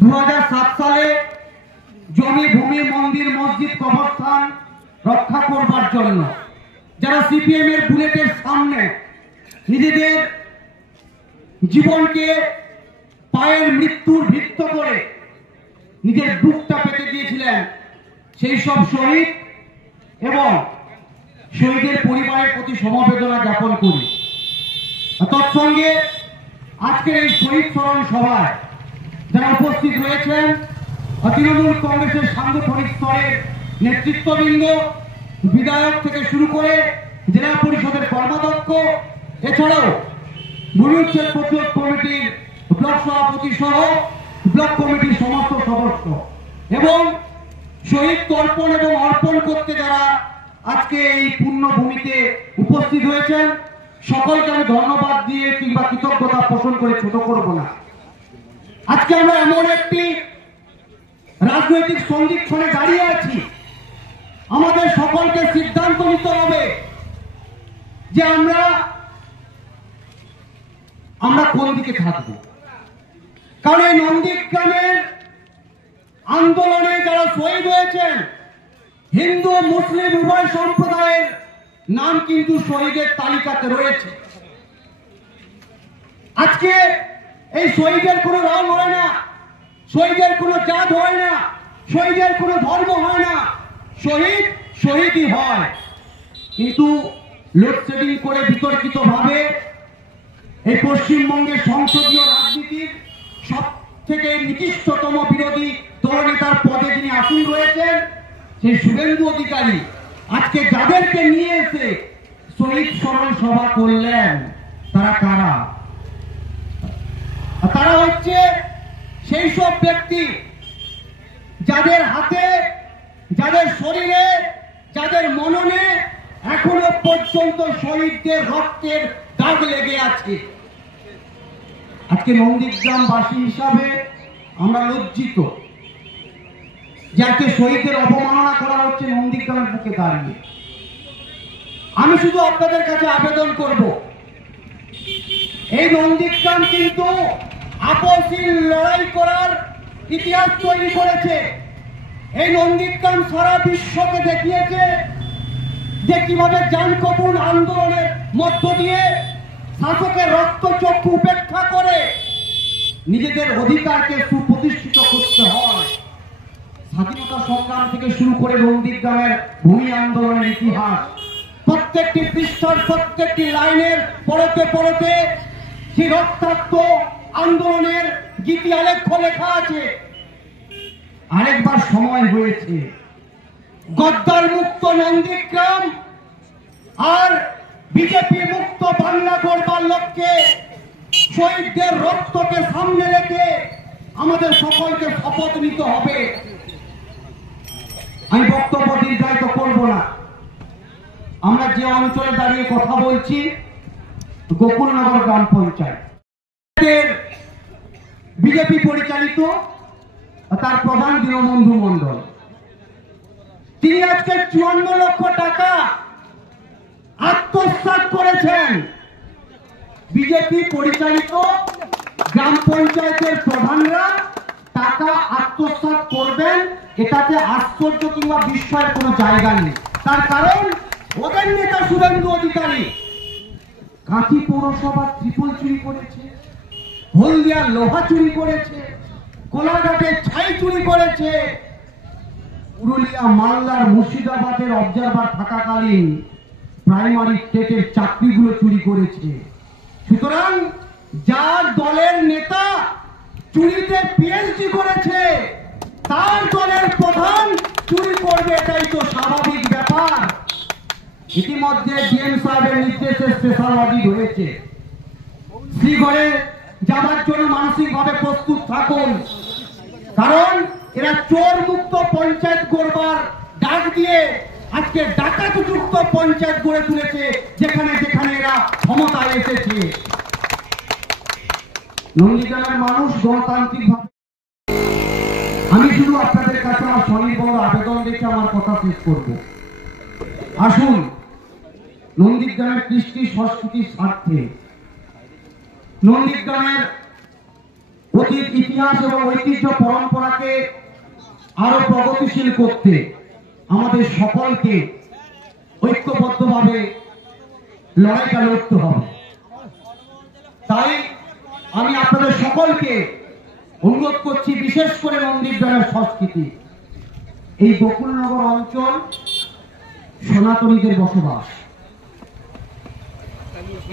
2007 সালে জমি ভূমি মন্দির মসজিদ কবরস্থান রক্ষা করবার জন্য যারা সিপিএম এর বুলেটের সামনে নিজেদের জীবনকে পায়ের মৃত্যুর ভিত্ত করে নিজের বুকটা পেতে দিয়েছিলেন, সেই সব শহীদ এবং শহীদের পরিবারের প্রতি সমবেদনা জ্ঞাপন করি। তৎসঙ্গে আজকের এই শহীদ স্মরণ সভায় যারা উপস্থিত রয়েছেন, তৃণমূল কংগ্রেসের সাংগঠনিক স্তরের নেতৃত্ববৃন্দ, বিধায়ক থেকে শুরু করে জেলা পরিষদের কর্মাধ্যক্ষ, এছাড়াও ভূমি উচ্ছেদ প্রতিরোধ কমিটির ব্লক সভাপতি সহ ব্লক কমিটির সমস্ত সদস্য এবং শহীদ তর্পণ এবং অর্পণ করতে যারা আজকে এই পুণ্যভূমিতে উপস্থিত হয়েছেন, সকলকে আমি ধন্যবাদ দিয়ে কিংবা কৃতজ্ঞতা পোষণ করে ছোট করব না। আজকে আমরা এমন একটি রাজনৈতিক সন্ধিক্ষণে দাঁড়িয়ে আছি, আমাদের সকলকে সিদ্ধান্ত নিতে হবে যে আমরা কোন দিকে থাকবো। কারণ এই নন্দীগ্রামের আন্দোলনে যারা শহীদ হয়েছেন, হিন্দু মুসলিম উভয় সম্প্রদায়ের নাম কিন্তু শহীদের তালিকাতে রয়েছে। আজকে এই শহীদের কোনো রং হয় না, শহীদের কোনো জাত হয় না, শহীদের কোনো ধর্ম হয় না, শহীদ শহীদই হয়। কিন্তু লোডশেডিং করে বিতর্কিত ভাবে এই পশ্চিমবঙ্গের সংসদীয় রাজনীতির সব থেকে নিকৃষ্টতম বিরোধী দলনেতার পদে যিনি আসীন রয়েছেন, সেই শুভেন্দু অধিকারী আজকে যাদেরকে নিয়ে এসে শহীদ স্মরণ সভা করলেন, তারা কারা? তারা হচ্ছে সেই সব ব্যক্তি যাদের হাতে, যাদের শরীরে, যাদের মননে এখনো পর্যন্ত শহীদদের রক্তের দাগ লেগে আছে। আজকে নন্দীগ্রামবাসী হিসাবে আমরা লজ্জিত যাকে শহীদদের অবমাননা করা হচ্ছে নন্দীগ্রামের বুকে দাঁড়িয়ে। আমি শুধু আপনাদের কাছে আবেদন করব, এই নন্দীগ্রাম কিন্তু আপসহীন লড়াই করার ইতিহাস তৈরি করেছে। এই নন্দীগ্রাম সারা বিশ্বকে দেখিয়েছে যে কিভাবে জানকপুর আন্দোলনের মধ্য দিয়ে শাসকের রক্তচক্ষু উপেক্ষা করে নিজেদের অধিকারকে সুপ্রতিষ্ঠিত করতে হয়। স্বাধীনতা সংগ্রাম থেকে শুরু করে নন্দীগ্রামের ভূমি আন্দোলনের ইতিহাস, প্রত্যেকটি পৃষ্ঠার প্রত্যেকটি লাইনের পরতে পরতে সেই রক্তাক্ত আন্দোলনের গীতি আলেখ্য লেখা আছে। আরেকবার সময় হয়েছে গদ্দার মুক্ত নন্দীগ্রাম আর বিজেপি মুক্ত বাংলা গড়বার লক্ষ্যে শহীদদের রক্তকে সামনে রেখে আমাদের সকলকে শপথ নিতে হবে। আমি বক্তব্য দীর্ঘায়িত করব না। আমরা যে অঞ্চলে দাঁড়িয়ে কথা বলছি, গোকুলনগর গ্রাম পঞ্চায়েত বিজেপি পরিচালিত, তার প্রধান দীনবন্ধু মন্ডল, তিনি আজকে 54 লক্ষ টাকা আত্মসাৎ করেছেন। বিজেপি পরিচালিত গ্রাম পঞ্চায়েতের প্রধানরা টাকা আত্মসাৎ করবেন, এটাতে আশ্চর্য কিংবা বিস্ময়ের কোনো জায়গা নেই। তার কারণ ওদের নেতা শুভেন্দু অধিকারী কাঁথি পৌরসভা ত্রিপল চুরি করেছে, হলদিয়ার লোহা চুরি করেছে, কোলাঘাটের ছাই চুরি করেছে, পুরুলিয়া মালদার মুর্শিদাবাদের অবজারভার থাকাকালীন প্রাইমারি স্টেটের চাকরিগুলো চুরি করেছে। সুতরাং যার দলের নেতা চুরিতে পিএইচডি করেছে, তার দলের প্রধান চুরি করবে, এটাই তো স্বাভাবিক ব্যাপার। ইতিমধ্যে ডিএম সাহেবের নির্দেশে স্পেশাল অডিট হয়েছে। শ্রীগড়ে যাবার জন্য মানসিকভাবে প্রস্তুত থাকুন, কারণ এরা চোর মুক্ত পঞ্চায়েত গড়বার ডাক দিয়ে আজকে ডাকাত যুক্ত পঞ্চায়েত গড়ে তুলেছে, যেখানে যেখানে এরা ক্ষমতায় এসেছে। নন্দীগ্রামের মানুষ গণতান্ত্রিক ভাবে, আমি শুধু আপনাদের কাছে আমার স্বনির্ভর আবেদন রেখে আমার কথা শেষ করব। আসুন নন্দীগ্রামের কৃষ্টি সংস্কৃতির স্বার্থে, নন্দীগ্রামের অতীত ইতিহাস এবং ঐতিহ্য পরম্পরাকে আরো প্রগতিশীল করতে আমাদের সকলকে ঐক্যবদ্ধভাবে লড়াইটা লড়তে হবে। তাই আমি আপনাদের সকলকে অনুরোধ করছি, বিশেষ করে নন্দীগ্রামের সংস্কৃতি, এই গোকুলনগর অঞ্চল সনাতনীদের বসবাস।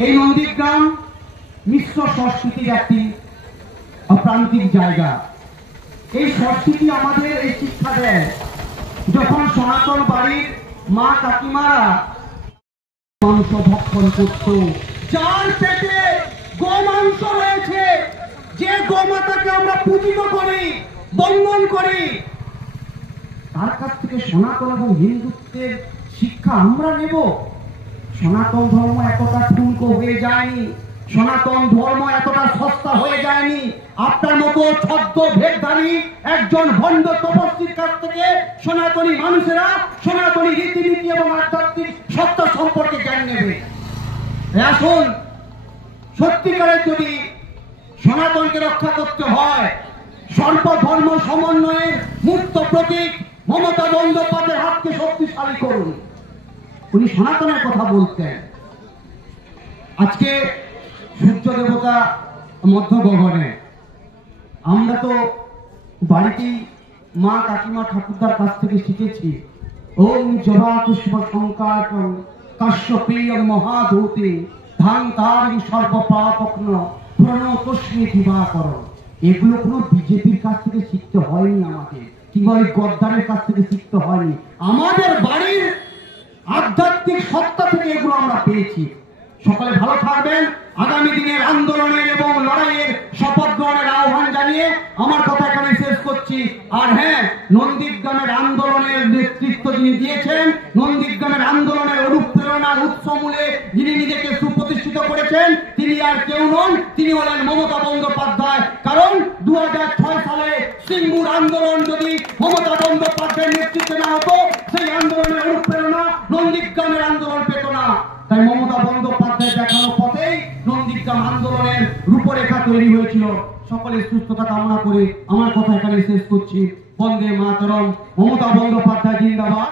এই নন্দীগ্রাম মিশ্র সংস্কৃতির একটি প্রান্তিক জায়গা। এই সংস্কৃতি আমাদের এই শিক্ষা দেয়, যখন সনাতন বাড়ির মা কাকিমারা মাংস ভক্ষণ করত, যার পেটে গোমাংস রয়েছে, যে গোমাতাকে আমরা পূজিত করি, বন্দন করি, তার কাছ থেকে সনাতন এবং হিন্দুত্বের শিক্ষা আমরা নেব। সনাতন ধর্ম এতটা ঠুনকো হয়ে যায়নি, সনাতন ধর্ম এতটা সস্তা হয়ে যায়নি। আপনার মতো ছদ্ম ভেদধারী একজন ভণ্ড তপস্বীর কাছ থেকে সনাতনী মানুষেরা সনাতনী রীতিনীতি এবং আধ্যাত্মিক সত্তা সম্পর্কে জ্ঞান নেবে। আসুন, সত্যিকারের যদি সনাতনকে রক্ষা করতে হয়, সর্বধর্ম সমন্বয়ের মুক্ত প্রতীক মমতা বন্দ্যোপাধ্যায়ের হাতকে শক্তিশালী করুন। উনি সনাতনের কথা বলতেন। আজকে সূর্য দেবতা মধ্য গগনে, আমরা তো বাড়িতেই মা কাকিমা ঠাকুরদার কাছ থেকে শিখেছি, ওম জবাকুষ্ম সংকাটং কাশ্যপেয়ং মহাধূতে ধান তারিং সর্বপাপগ্ন প্রণতস্মি দিবাকরণ। এগুলো কোনো বিজেপির কাছ থেকে শিখতে হয়নি আমাদের, কিংবা ওই গদ্দারের কাছ থেকে শিখতে হয়নি। আমাদের বাড়ির আধ্যাত্মিক সত্তা থেকে এগুলো আমরা পেয়েছি। সকলে ভালো থাকবেন। আগামী দিনের আন্দোলনের এবং লড়াইয়ের শপথ গ্রহণের আহ্বান জানিয়ে আমার কথা এখানে শেষ করছি। আর হ্যাঁ, নন্দীগ্রামের আন্দোলনের নেতৃত্ব যিনি দিয়েছেন, নন্দীগ্রামের আন্দোলনের অনুপ্রেরণার উৎসমূলে যিনি নিজেকে সুপ্রতিষ্ঠিত করেছেন, তিনি আর কেউ নন, তিনি হলেন মমতা বন্দ্যোপাধ্যায়। কারণ 2006 সালে সিঙ্গুর আন্দোলন যদি মমতা বন্দ্যোপাধ্যায়ের নেতৃত্বে না হতো, সেই আন্দোলনের অনুপ্রেরণা নন্দীগ্রামের আন্দোলন পেত না। তাই মমতা বন্দ্যোপাধ্যায় দেখানো পথেই নন্দীগ্রাম আন্দোলনের রূপরেখা তৈরি হয়েছিল। সকলের সুস্থতা কামনা করে আমার কথা এখানে শেষ করছি। বন্দে মাতরম। মমতা বন্দ্যোপাধ্যায় জিন্দাবাদ।